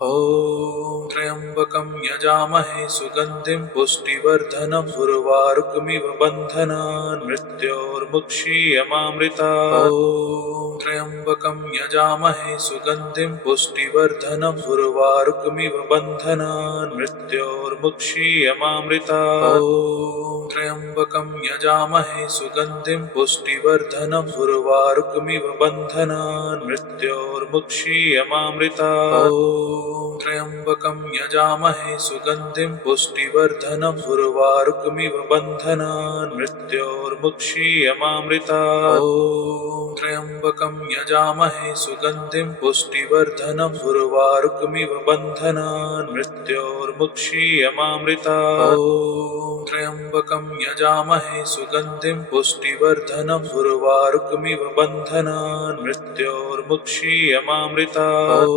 ॐ त्र्यम्बकं यजामहे सुगन्धिं पुष्टिवर्धनम् उर्वारुकमिव बन्धनान् मृत्योर्मुक्षीयमामृतात्। ॐ त्र्यम्बकं यजामहे सुगन्धिं पुष्टिवर्धनम् उर्वारुकमिव बन्धनान् मृत्योर्मुक्षीयमामृतात्। ॐ त्र्यम्बकं यजामहे सुगन्धिं पुष्टिवर्धनम् उर्वारुकमिव बन्धनान् मृत्योर्मुक्षीयमामृतात्। ॐ त्र्यम्बकं यजामहे सुगन्धिं पुष्टिवर्धनम् उर्वारुकमिव बन्धनान् मृत्योर्मुक्षीयमामृतात्। ॐ त्र्यम्बकं यजामहे सुगन्धिं पुष्टिवर्धनम् उर्वारुकमिव बन्धनान् मृत्योर्मुक्षीयमामृतात्। ॐ त्र्यम्बकं यजामहे सुगन्धिं पुष्टिवर्धनम् उर्वारुकमिव बन्धनान् मृत्योर्मुक्षीयमामृतात्। ॐ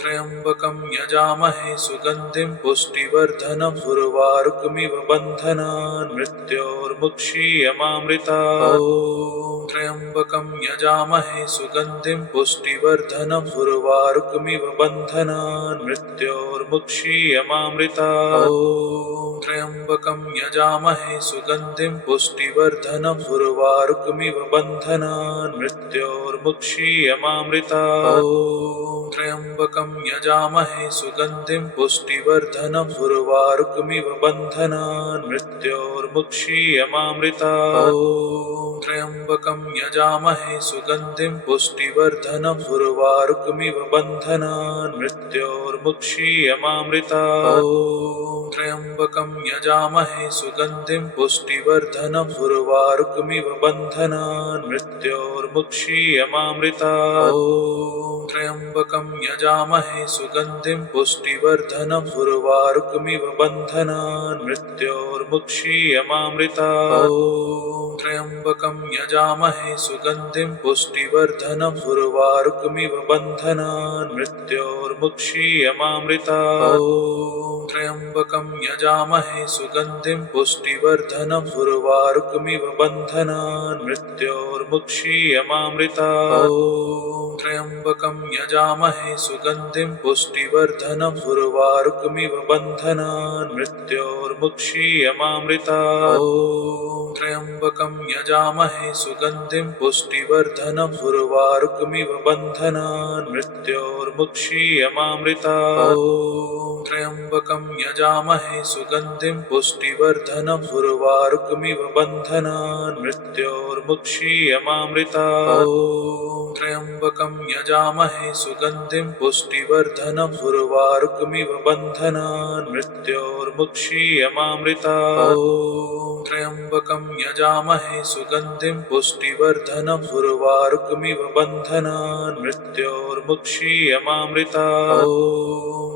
त्र्यम्बकं यजामहे सुगन्धिं पुष्टिवर्धनम् उर्वारुकमिव बन्धनान् मृत्योर्मुक्षीयमामृतात्। ॐ त्र्यम्बकं यजामहे सुगन्धिं पुष्टिवर्धनम् उर्वारुकमिव बन्धनान् मृत्योर्मुक्षीयमामृतात्। ॐ त्र्यम्बकं यजामहे सुगन्धिं पुष्टिवर्धनम् उर्वारुकमिव बन्धनान् मृत्योर्मुक्षीयमामृतात्। ॐ त्र्यम्बकं यजामहे सुगन्धिं पुष्टिवर्धनम् उर्वारुकमिव बन्धनान् मृत्योर्मुक्षीयमामृतात्। ॐ त्र्यम्बकं यजामहे सुगन्धिं पुष्टिवर्धनम् उर्वारुकमिव बन्धनान् मृत्योर्मुक्षीयमामृतात्। ॐ त्र्यम्बकं यजामहे सुगन्धिं पुष्टिवर्धनम् उर्वारुकमिव बन्धनान् मृत्योर्मुक्षीयमामृतात्। ॐ त्र्यम्बकं यजामहे सुगन्धिं पुष्टिवर्धनम् उर्वारुकमिव बन्धनान् मृत्योर्मुक्षीयमामृतात्। ॐ त्र्यम्बकं यजामहे सुगन्धिं पुष्टिवर्धनम् उर्वारुकमिव बन्धनान् मृत्योर्मुक्षीयमामृतात्। ॐ त्र्यम्बकं यजामहे सुगन्धिं पुष्टिवर्धनम् उर्वारुकमिव बन्धनान् मृत्योर्मुक्षीयमामृतात्। ॐ त्र्यम्बकं यजामहे सुगन्धिं पुष्टिवर्धनम् उर्वारुकमिव बन्धनान् मृत्योर्मुक्षीयमामृतात्। ॐ त्र्यम्बकं यजामहे सुगन्धिं पुष्टिवर्धनम् उर्वारुकमिव बन्धनान् मृत्योर्मुक्षीयमामृतात्। ॐ त्र्यम्बकं यजामहे सुगन्धिं पुष्टिवर्धनम् उर्वारुकमिव बन्धनान् मृत्योर्मुक्षीयमामृतात्। ॐ त्र्यम्बकं यजामहे सुगन्धिं पुष्टिवर्धनम् उर्वारुकमिव बन्धनान् मृत्योर्मुक्षीयमामृतात्। ॐ त्र्यम्बकं यजामहे सुगन्धिं पुष्टिवर्धनम् उर्वारुकमिव बन्धनान् मृत्योर्मुक्षीयमामृतात्। ॐ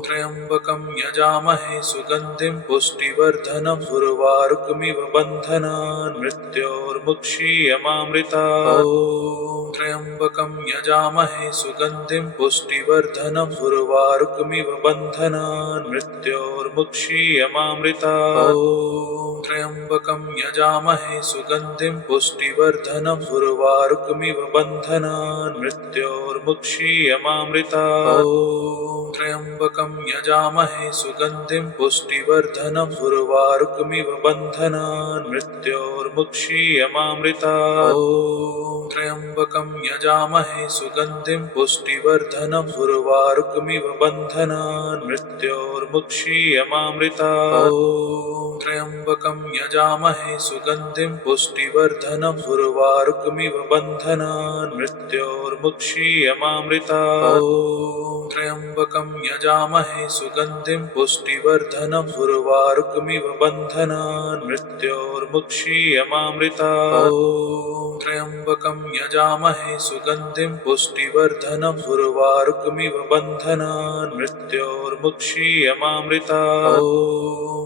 त्र्यम्बकं यजामहे सुगन्धिं पुष्टिवर्धनम् उर्वारुकमिव बन्धनान् मृत्योर्मुक्षीयमामृतात्। ॐ त्र्यम्बकं यजामहे सुगन्धिं पुष्टिवर्धनम् उर्वारुकमिव बन्धनान् मृत्योर्मुक्षीयमामृतात्। ॐ त्र्यम्बकं यजामहे सुगन्धिं पुष्टिवर्धनम् उर्वारुकमिव बन्धनान् मृत्योर्मुक्षीयमामृतात्। ॐ त्र्यम्बकं यजामहे सुगन्धिं पुष्टिवर्धनम् उर्वारुकमिव बन्धनान् मृत्योर्मुक्षीयमामृतात्। ॐ त्र्यम्बकं यजामहे सुगन्धिं पुष्टिवर्धनम् उर्वारुकमिव बन्धनान् मृत्योर्मुक्षीयमामृतात्। ॐ त्र्यम्बकं यजामहे सुगन्धिं पुष्टिवर्धनम् उर्वारुकमिव बन्धनान् मृत्योर्मुक्षीयमामृतात्। ॐ त्र्यम्बकं यजामहे सुगन्धिं पुष्टिवर्धनम् उर्वारुकमिव बन्धनान् मृत्योर्मुक्षीयमामृतात्। ॐ त्र्यम्बकं यजामहे सुगन्धिं पुष्टिवर्धनम् उर्वारुकमिव बन्धनान् मृत्योर्मुक्षीयमामृतात्। ॐ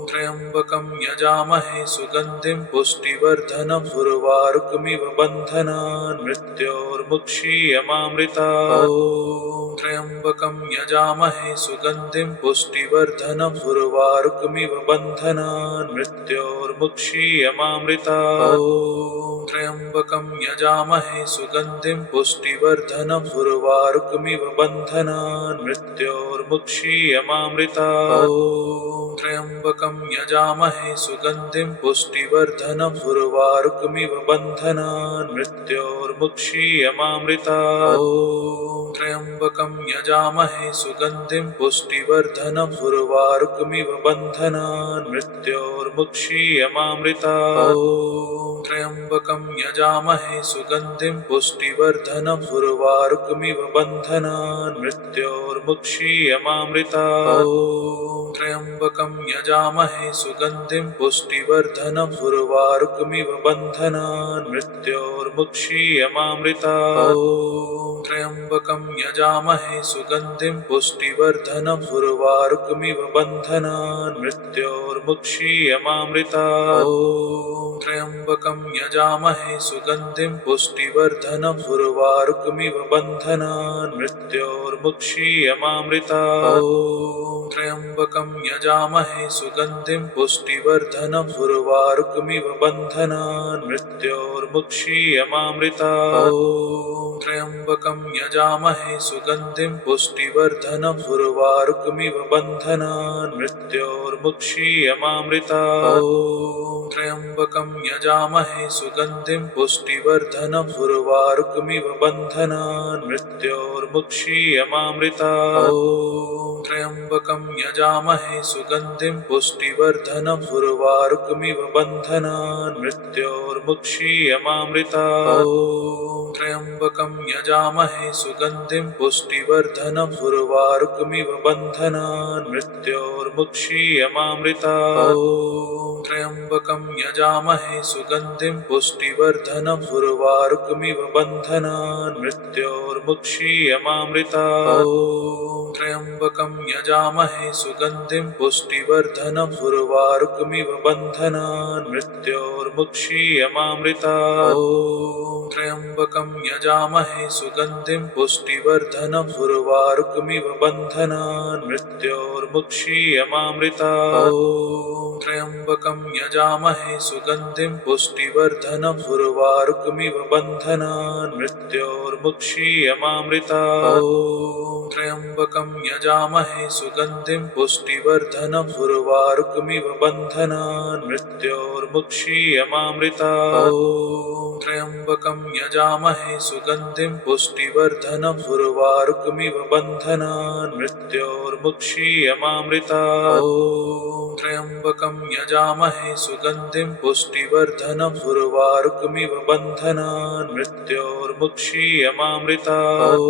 त्र्यम्बकं यजामहे सुगन्धिं पुष्टिवर्धनम् उर्वारुकमिव बन्धनान् मृत्योर्मुक्षीयमामृतात्। ॐ त्र्यम्बकं यजामहे सुगन्धिं पुष्टिवर्धनम् उर्वारुकमिव बन्धनान् मृत्योर्मुक्षीयमामृतात्। ॐ त्र्यम्बकं त्र्यम्बकं यजामहे सुगन्धिं पुष्टिवर्धनम् उर्वारुकमिव बन्धनान् मृत्योर्मुक्षीयमामृतात्। ॐ त्र्यम्बकं यजामहे सुगन्धिं पुष्टिवर्धनम् उर्वारुकमिव बन्धनान् मृत्योर्मुक्षीयमामृतात्। ॐ त्र्यम्बकं यजामहे सुगन्धिं पुष्टिवर्धनम् उर्वारुकमिव बन्धनान् मृत्योर्मुक्षीयमामृतात्। ॐ त्र्यम्बकं यजामहे सुगन्धिं पुष्टिवर्धनम् उर्वारुकमिव बन्धनान् मृत्योर्मुक्षीयमामृतात्। ॐ त्र्यम्बकं यजामहे सुगन्धिं पुष्टिवर्धनम् उर्वारुकमिव बन्धनान् मृत्योर्मुक्षीयमामृतात्। ॐ त्र्यम्बकं यजामहे सुगन्धिं पुष्टिवर्धनम् उर्वारुकमिव बन्धनान् मृत्योर्मुक्षीयमामृतात्। ॐ त्र्यम्बकं यजामहे सुगन्धिं पुष्टिवर्धनम् उर्वारुकमिव बन्धनान् मृत्योर्मुक्षीयमामृतात्। ॐ त्र्यम्बकं यजामहे सुगन्धिं पुष्टिवर्धनम् उर्वारुकमिव बन्धनान् मृत्योर्मुक्षीयमामृतात्। ॐ त्र्यम्बकं यजामहे सुगन्धिं पुष्टिवर्धनम् उर्वारुकमिव बन्धनान् मृत्योर्मुक्षीयमामृतात्। ॐ त्र्यम्बकं यजामहे सुगन्धिं पुष्टिवर्धनम् उर्वारुकमिव बन्धनान् मृत्योर्मुक्षीयमामृतात्। ॐ त्र्यम्बकं यजामहे सुगन्धिं पुष्टिवर्धनम् उर्वारुकमिव बन्धनान् मृत्योर्मुक्षीयमामृतात्। ॐ त्र्यम्बकं यजामहे सुगन्धिं पुष्टिवर्धनम् उर्वारुकमिव बन्धनान् मृत्योर्मुक्षीयमामृतात्। ॐ त्र्यम्बकं यजामहे सुगन्धिं पुष्टिवर्धनम् उर्वारुकमिव बन्धनान् मृत्योर्मुक्षीयमामृतात्। ॐ त्र्यम्बकं यजामहे सुगन्धिं पुष्टिवर्धनम् उर्वारुकमिव बन्धनान् मृत्योर्मुक्षीयमामृतात्। ॐ त्र्यम्बकं यजामहे सुगन्धिं पुष्टिवर्धनम् उर्वारुकमिव बन्धनान् मृत्योर्मुक्षीयमामृतात्। ॐ त्र्यम्बकं यजामहे सुगन्धिं पुष्टिवर्धनम् उर्वारुकमिव बन्धनान् मृत्योर्मुक्षीयमामृतात्। ॐ त्र्यम्बकं यजामहे सुगन्धिं पुष्टिवर्धनम् उर्वारुकमिव बन्धनान् मृत्योर्मुक्षीयमामृतात्। ॐ त्र्यम्बकं यजामहे सुगन्धिं पुष्टिवर्धनम् उर्वारुकमिव बन्धनान् मृत्योर्मुक्षीयमामृतात्। ॐ त्र्यम्बकं यजामहे सुगन्धिं पुष्टिवर्धनम् उर्वारुकमिव बन्धनान् मृत्योर्मुक्षीयमामृतात्। ॐ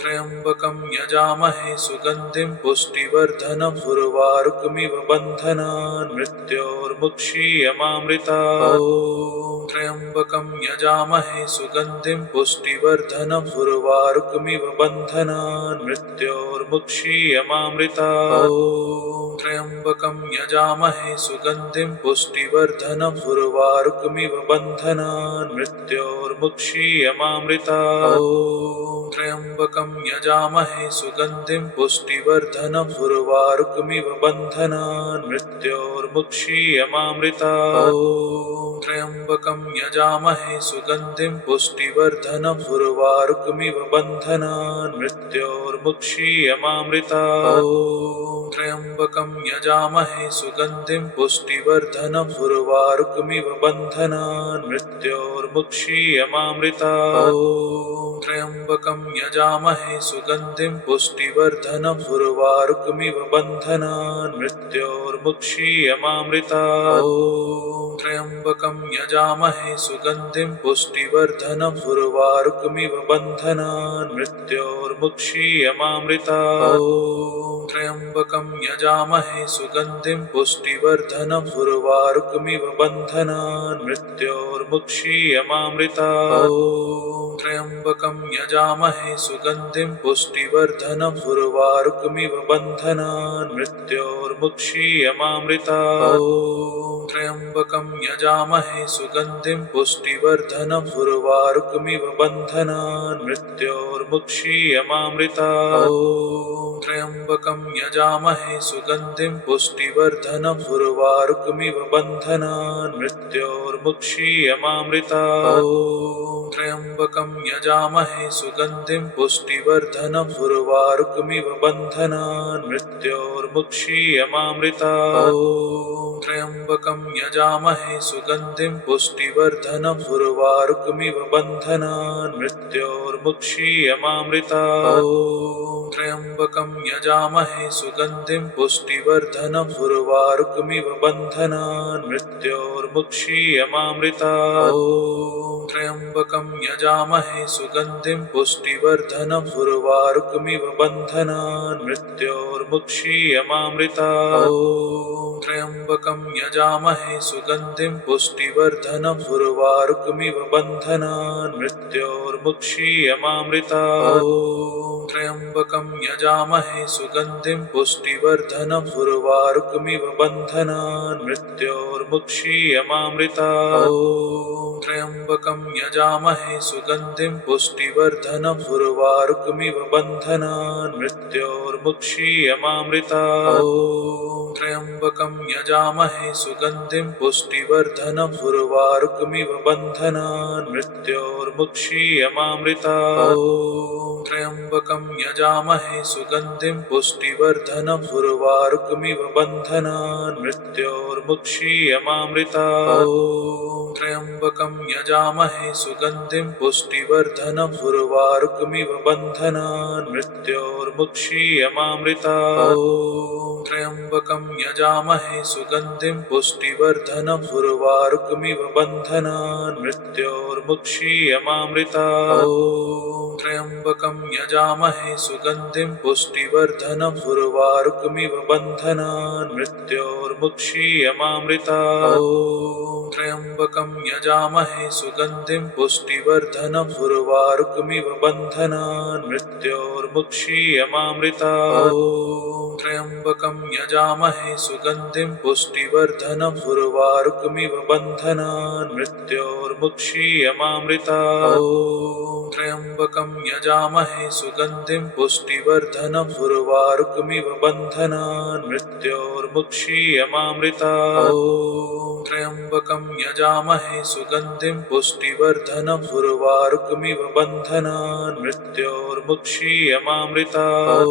त्र्यम्बकं यजामहे सुगन्धिं पुष्टिवर्धनम् उर्वारुकमिव बन्धनान् मृत्योर्मुक्षीयमामृतात्। ॐ त्र्यम्बकं यजामहे सुगन्धिं पुष्टिवर्धनम् उर्वारुकमिव बन्धनान् मृत्योर्मुक्षीयमामृतात्। ॐ त्र्यम्बकं यजामहे सुगन्धिं पुष्टिवर्धनम् उर्वारुकमिव बन्धनान् मृत्योर्मुक्षीयमामृतात्। ॐ त्र्यम्बकं यजामहे सुगन्धिं पुष्टिवर्धनम् उर्वारुकमिव बन्धनान् मृत्योर्मुक्षीयमामृतात्। ॐ त्र्यम्बकं यजामहे सुगन्धिं पुष्टिवर्धनम् उर्वारुकमिव बन्धनान् मृत्योर्मुक्षीयमामृतात्। ॐ त्र्यम्बकं यजामहे सुगन्धिं पुष्टिवर्धनम् उर्वारुकमिव बन्धनान् मृत्योर्मुक्षीयमामृतात्। ॐ त्र्यम्बकं यजामहे सुगन्धिं पुष्टिवर्धनम् उर्वारुकमिव बन्धनान् मृत्योर्मुक्षीयमामृतात्। ॐ त्र्यम्बकं यजामहे सुगन्धिं पुष्टिवर्धनम् उर्वारुकमिव बन्धनान् मृत्योर्मुक्षीयमामृतात्। ॐ त्र्यम्बकं यजामहे सुगन्धिं पुष्टिवर्धनम् उर्वारुकमिव बन्धनान् मृत्योर्मुक्षीयमामृतात्। ॐ त्र्यम्बकं यजामहे सुगन्धिं पुष्टिवर्धनम् उर्वारुकमिव बन्धनान् मृत्योर्मुक्षीयमामृतात्। ॐ त्र्यम्बकं यजामहे सुगन्धिं पुष्टिवर्धनम् उर्वारुकमिव बन्धनान् मृत्योर्मुक्षीयमामृतात्। ॐ त्र्यम्बकं यजामहे सुगन्धिं पुष्टिवर्धनम् उर्वारुकमिव बन्धनान् मृत्योर्मुक्षीयमामृतात्। ॐ त्र्यम्बकं यजामहे सुगन्धिं पुष्टिवर्धनम् उर्वारुकमिव बन्धनान् मृत्योर्मुक्षीयमामृतात्। ॐ त्र्यम्बकं यजामहे सुगन्धिं पुष्टिवर्धनम् उर्वारुकमिव बन्धनान् मृत्योर्मुक्षीयमामृतात्। ॐ त्र्यम्बकं यजामहे सुगन्धिं पुष्टिवर्धनम् उर्वारुकमिव बन्धनान् मृत्योर्मुक्षीयमामृतात्। ॐ त्र्यम्बकं यजामहे सुगन्धिं पुष्टिवर्धनम् उर्वारुकमिव बन्धनान् मृत्योर्मुक्षीयमामृतात्। ॐ त्र्यम्बकं यजामहे सुगन्धिं पुष्टिवर्धनम् उर्वारुकमिव बन्धनान् मृत्योर्मुक्षीयमामृतात्। ॐ त्र्यम्बकं यजामहे सुगन्धिं पुष्टिवर्धनम् उर्वारुकमिव बन्धनान् मृत्योर्मुक्षीयमामृतात्। ॐ त्र्यम्बकं यजामहे सुगन्धिं पुष्टिवर्धनम् उर्वारुकमिव बन्धनान् मृत्योर्मुक्षीयमामृतात्। ॐ त्र्यम्बकं यजामहे सुगन्धिं पुष्टिवर्धनम् उर्वारुकमिव बन्धनान् मृत्योर्मुक्षीयमामृतात्। ॐ त्र्यम्बकं यजामहे सुगन्धिं पुष्टिवर्धनम् उर्वारुकमिव बन्धनान् मृत्योर्मुक्षीयमामृतात्। ॐ त्र्यम्बकं यजामहे सुगन्धिं पुष्टिवर्धनम् उर्वारुकमिव बन्धनान् मृत्योर्मुक्षीयमामृतात्। ॐ त्र्यम्बकं यजामहे सुगन्धिं पुष्टिवर्धनम् उर्वारुकमिव बन्धनान् मृत्योर्मुक्षीयमामृतात्। ॐ त्र्यम्बकं यजामहे सुगन्धिं पुष्टिवर्धनम् उर्वारुकमिव बन्धनान् मृत्योर्मुक्षीयमामृतात्। ॐ त्र्यम्बकं यजामहे सुगन्धिं पुष्टिवर्धनम् उर्वारुकमिव बन्धनान् मृत्योर्मुक्षीयमामृतात्। ॐ त्र्यम्बकं यजामहे सुगन्धिं पुष्टिवर्धनम् उर्वारुकमिव बन्धनान् मृत्योर्मुक्षीयमामृतात्। ॐ त्र्यम्बकं यजामहे सुगन्धिं पुष्टिवर्धनम् उर्वारुकमिव बन्धनान् मृत्योर्मुक्षीयमामृतात्। ॐ त्र्यम्बकं यजामहे सुगन्धिं पुष्टिवर्धनम् उर्वारुकमिव बन्धनान् मृत्योर्मुक्षीयमामृतात्। ॐ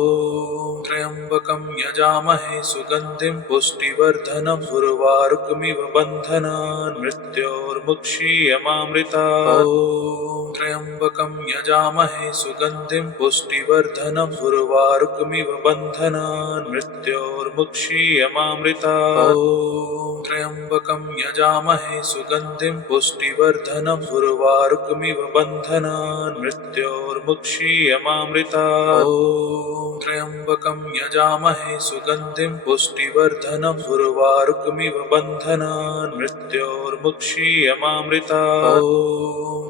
त्र्यम्बकं यजामहे सुगन्धिं पुष्टिवर्धनम् उर्वारुकमिव बन्धनान् मृत्योर्मुक्षीयमामृतात्। ॐ त्र्यम्बकं यजामहे सुगन्धिं पुष्टिवर्धनम् उर्वारुकमिव बन्धनान् मृत्योर्मुक्षीयमामृतात्। ॐ त्र्यम्बकं यजामहे सुगन्धिं पुष्टिवर्धनम् उर्वारुकमिव बन्धनान् मृत्योर्मुक्षीयमामृतात्। ॐ त्र्यम्बकं यजामहे सुगन्धिं पुष्टिवर्धनम् उर्वारुकमिव बन्धनान् मृत्योर्मुक्षीयमामृतात्। ॐ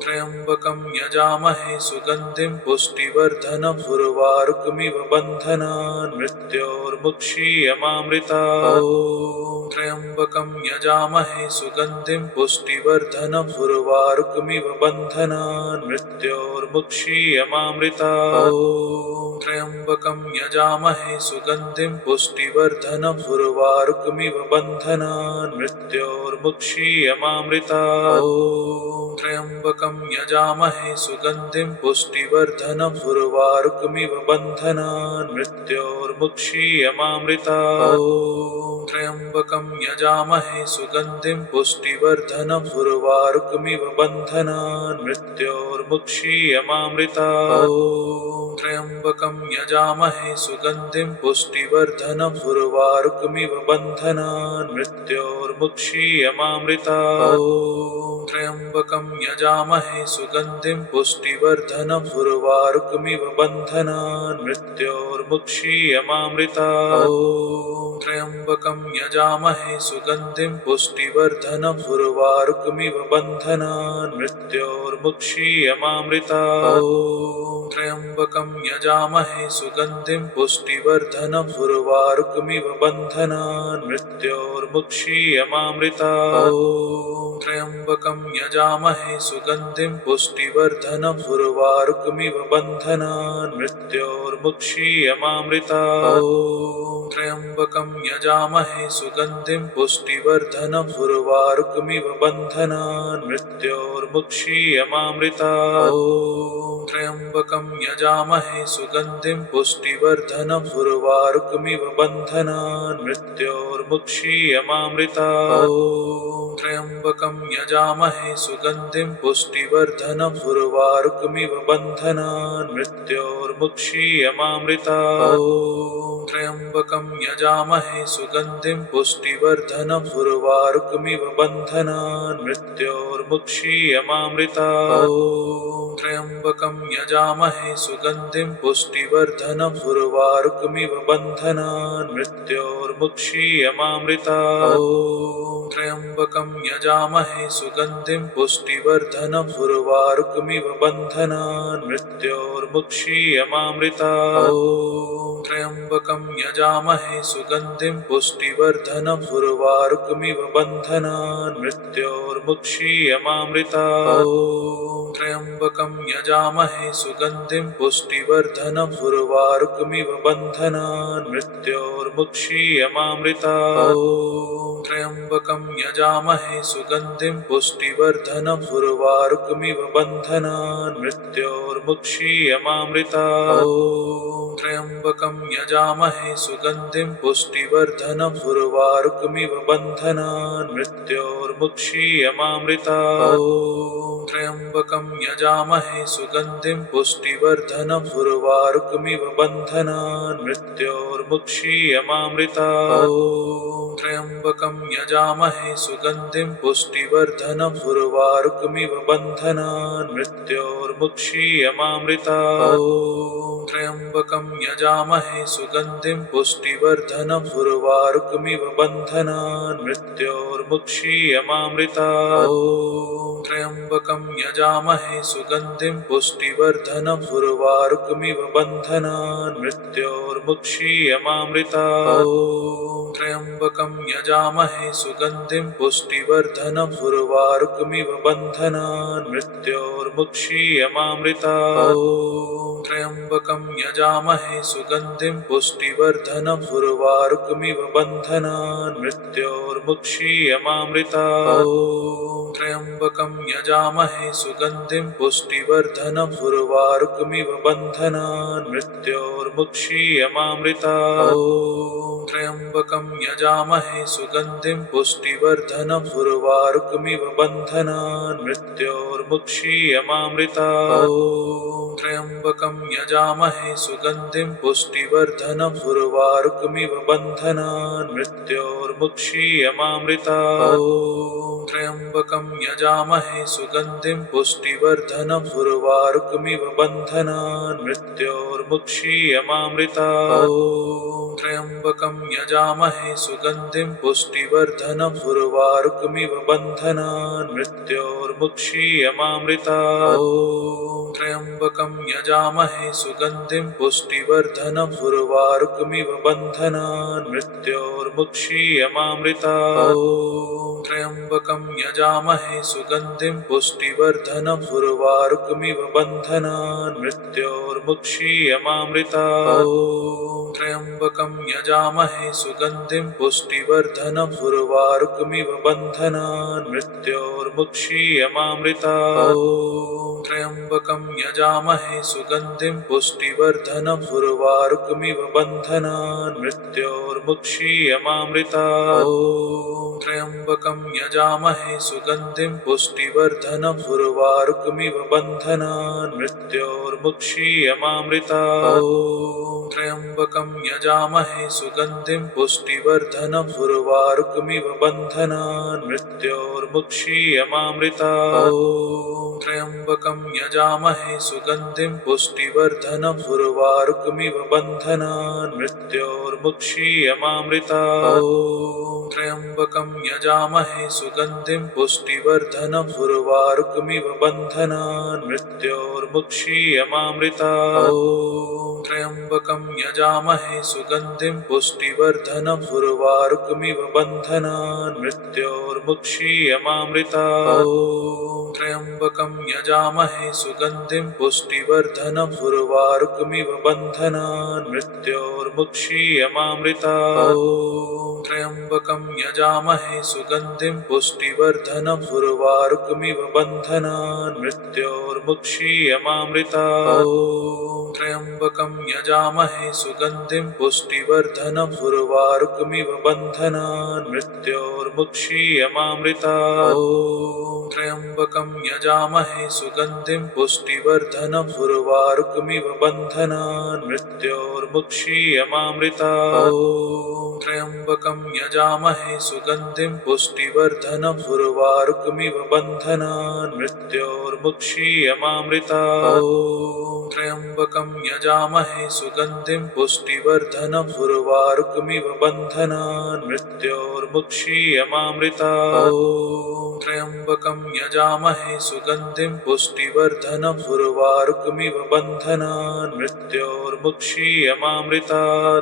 त्र्यम्बकं यजामहे सुगन्धिं पुष्टिवर्धनम् उर्वारुकमिव बन्धनान् मृत्योर्मुक्षीयमामृतात्। ॐ त्र्यम्बकं यजामहे सुगन्धिं पुष्टिवर्धनम् उर्वारुकमिव बन्धनान् मृत्योर्मुक्षीयमामृतात्। ॐ त्र्यम्बकं यजामहे सुगन्धिं पुष्टिवर्धनम् उर्वारुकमिव बन्धनान् मृत्योर्मुक्षीयमामृतात्। ॐ त्र्यम्बकं यजामहे सुगन्धिं पुष्टिवर्धनम् उर्वारुकमिव बन्धनान् मृत्योर्मुक्षीयमामृतात्। ॐ त्र्यम्बकं यजामहे सुगन्धिं पुष्टिवर्धनम् उर्वारुकमिव बन्धनान् मृत्योर्मुक्षीयमामृतात्। ॐ त्र्यम्बकं यजामहे सुगन्धिं पुष्टिवर्धनम् उर्वारुकमिव बन्धनान् मृत्योर्मुक्षीयमामृतात्। ॐ त्र्यम्बकं यजामहे सुगन्धिं पुष्टिवर्धनम् उर्वारुकमिव बन्धनान् मृत्योर्मुक्षीयमामृतात्। ॐ त्र्यम्बकं यजामहे सुगन्धिं पुष्टिवर्धनम् उर्वारुकमिव बन्धनान् मृत्योर्मुक्षीयमामृतात्। ॐ त्र्यम्बकं यजामहे सुगन्धिं पुष्टिवर्धनम् उर्वारुकमिव बन्धनान् मृत्योर्मुक्षीयमामृतात्। ॐ त्र्यम्बकं यजामहे सुगन्धिं पुष्टिवर्धनम् पुष्टिवर्धनम् उर्वारुकमिव बन्धनान् मृत्योर्मुक्षीयमामृतात्। ॐ त्र्यम्बकं यजामहे सुगन्धिं पुष्टिवर्धनम् उर्वारुकमिव बन्धनान् मृत्योर्मुक्षीयमामृतात्। ॐ त्र्यम्बकं यजामहे सुगन्धिं पुष्टिवर्धनम् उर्वारुकमिव बन्धनान् मृत्योर्मुक्षीयमामृतात्। ॐ त्र्यम्बकं यजामहे सुगन्धिं पुष्टिवर्धनम् उर्वारुकमिव बन्धनान् मृत्योर्मुक्षीयमामृतात्। ॐ त्र्यम्बकं यजामहे सुगन्धिं पुष्टिवर्धनम् उर्वारुकमिव बन्धनान् मृत्योर्मुक्षीयमामृतात्। ॐ त्र्यम्बकं यजामहे सुगन्धिं पुष्टिवर्धनम् उर्वारुकमिव बन्धनान् मृत्योर्मुक्षीयमामृतात्। ॐ त्र्यम्बकं यजामहे सुगन्धिं पुष्टिवर्धनम् उर्वारुकमिव बन्धनान् मृत्योर्मुक्षीयमामृतात्। ॐ त्र्यम्बकं यजामहे सुगन्धिं पुष्टिवर्धनम् उर्वारुकमिव बन्धनान् मृत्योर्मुक्षीयमामृतात्। ॐ त्र्यम्बकं यजामहे सुगन्धिं पुष्टिवर्धनम् उर्वारुकमिव बन्धनान् मृत्योर्मुक्षीयमामृतात्। ॐ त्र्यम्बकं यजामहे सुगन्धिं पुष्टिवर्धनम् उर्वारुकमिव बन्धनान् मृत्योर्मुक्षीयमामृतात्। ॐ त्र्यम्बकं यजामहे सुगन्धिं पुष्टिवर्धनम् उर्वारुकमिव बन्धनान् मृत्योर्मुक्षीयमामृतात्। ॐ त्र्यम्बकं यजामहे सुगन्धिं पुष्टिवर्धनम् उर्वारुकमिव बन्धनान् मृत्योर्मुक्षीयमामृतात्। ॐ त्र्यम्बकं यजामहे सुगन्धिं पुष्टिवर्धनम् उर्वारुकमिव बन्धनान् मृत्योर्मुक्षीयमामृतात्। ॐ त्र्यम्बकं यजामहे सुगन्धिं पुष्टिवर्धनम् उर्वारुकमिव बन्धनान् मृत्योर्मुक्षीयमामृतात्। ॐ त्र्यम्बकं यजामहे सुगन्धिं पुष्टिवर्धनम् उर्वारुकमिव बन्धनान् मृत्योर्मुक्षीयमामृतात्। ॐ त्र्यम्बकं यजामहे सुगन्धिं पुष्टिवर्धनम् उर्वारुकमिव बन्धनान् मृत्योर्मुक्षीयमामृतात्। ॐ त्र्यम्बकं यजामहे सुगन्धिं पुष्टिवर्धनम् उर्वारुकमिव बन्धनान् मृत्योर्मुक्षीयमामृतात्। ॐ त्र्यम्बकं यजामहे सुगन्धिं पुष्टिवर्धनम् उर्वारुकमिव बन्धनान् मृत्योर्मुक्षीयमामृतात्। ॐ त्र्यम्बकं यजामहे सुगन्धिं पुष्टिवर्धनम् उर्वारुकमिव बन्धनान् मृत्योर्मुक्षीयमामृतात्। ॐ त्र्यम्बकं यजामहे सुगन्धिं पुष्टिवर्धनम् उर्वारुकमिव बन्धनान् मृत्योर्मुक्षीयमामृतात्। ॐ त्र्यम्बकं यजामहे सुगन्धिं पुष्टिवर्धनम् उर्वारुकमिव बन्धनान् मृत्योर्मुक्षीयमामृतात्। ॐ त्र्यम्बकं यजामहे सुगन्धिं पुष्टिवर्धनम् उर्वारुकमिव बन्धनान् मृत्योर्मुक्षीयमामृतात्। ॐ त्र्यम्बकं यजामहे सुगन्धिं पुष्टिवर्धनम् उर्वारुकमिव बन्धनान् मृत्योर्मुक्षीयमामृतात्। ॐ त्र्यम्बकं यजामहे सुगन्धिं पुष्टिवर्धनम् उर्वारुकमिव बन्धनान् मृत्योर्मुक्षीयमामृतात्। ॐ त्र्यम्बकं यजामहे सुगन्धिं पुष्टिवर्धनम् उर्वारुकमिव बन्धनान् मृत्योर्मुक्षीयमामृतात्। ॐ त्र्यम्बकं यजामहे सुगन्धिं पुष्टिवर्धनम् उर्वारुकमिव बन्धनान् मृत्योर्मुक्षीयमामृतात्। ॐ त्र्यम्बकं यजामहे सुगन्धिं पुष्टिवर्धनम् उर्वारुकमिव बन्धनान् मृत्योर्मुक्षीयमामृतात्। ॐ त्र्यम्बकं यजामहे सुगन्धिं पुष्टिवर्धनम् उर्वारुकमिव बन्धनान् मृत्योर्मुक्षीयमामृतात्। ॐ त्र्यम्बकं यजामहे सुगन्धिं पुष्टिवर्धनम् उर्वारुकमिव बन्धनान् मृत्योर्मुक्षीयमामृतात्। ॐ त्र्यम्बकं यजामहे सुगन्धिं पुष्टिवर्धनम् उर्वारुकमिव बन्धनान् मृत्योर्मुक्षीयमामृतात्। ॐ त्र्यम्बकं यजामहे यजामहे सुगन्धिं पुष्टिवर्धनम् उर्वारुकमिव बन्धनान् मृत्योर्मुक्षीयमामृतात्। ॐ त्र्यम्बकं यजामहे सुगन्धिं पुष्टिवर्धनम् उर्वारुकमिव बन्धनान् मृत्योर्मुक्षीयमामृतात्। ॐ त्र्यम्बकं यजामहे सुगन्धिं पुष्टिवर्धनम् उर्वारुकमिव बन्धनान् मृत्योर्मुक्षीयमामृतात्। ॐ त्र्यम्बकं यजामहे सुगन्धिं पुष्टिवर्धनम् उर्वारुकमिव बन्धनान् मृत्योर्मुक्षीयमामृतात्। ॐ त्र्यम्बकं यजामहे सुगन्धिं पुष्टिवर्धनम् उर्वारुकमिव बन्धनान् मृत्योर्मुक्षीयमामृतात्। ॐ त्र्यम्बकं यजामहे सुगन्धिं पुष्टिवर्धनम् उर्वारुकमिव बन्धनान् मृत्योर्मुक्षीयमामृतात्। ॐ त्र्यम्बकं यजामहे सुगन्धिं पुष्टिवर्धनम् उर्वारुकमिव बन्धनान् मृत्योर्मुक्षीयमामृतात्। ॐ त्र्यम्बकं यजामहे सुगन्धिं पुष्टिवर्धनम् उर्वारुकमिव बन्धनान् मृत्योर्मुक्षीयमामृतात्।